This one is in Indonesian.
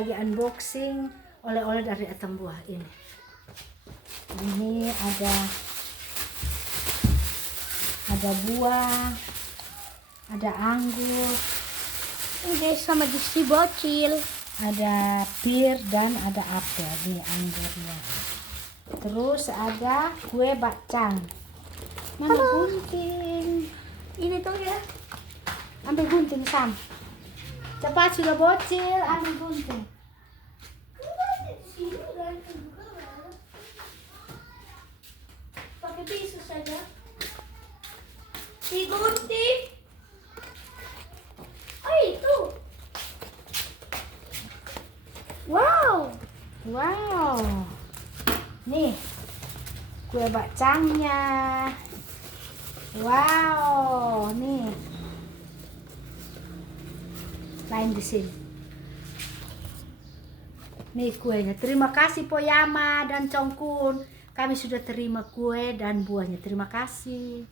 lagi unboxing oleh-oleh dari Atambua ini. Ini ada buah, ada anggur, Ini sama disi bocil. ada pir dan ada apel nih anggurnya. Terus ada kue bakcang. Mana gunting? Ini tuh ya. Ambil gunting Sam. Cepat sudah bocil, ambil gunting. Pakai pisau saja. Digunting. Oh itu. Wow. Wow. Nih kue bakcangnya. Wow, nih. Lain di sini. Nih kuenya. Terima kasih Poyama dan Congkun. Kami sudah terima kue dan buahnya. Terima kasih.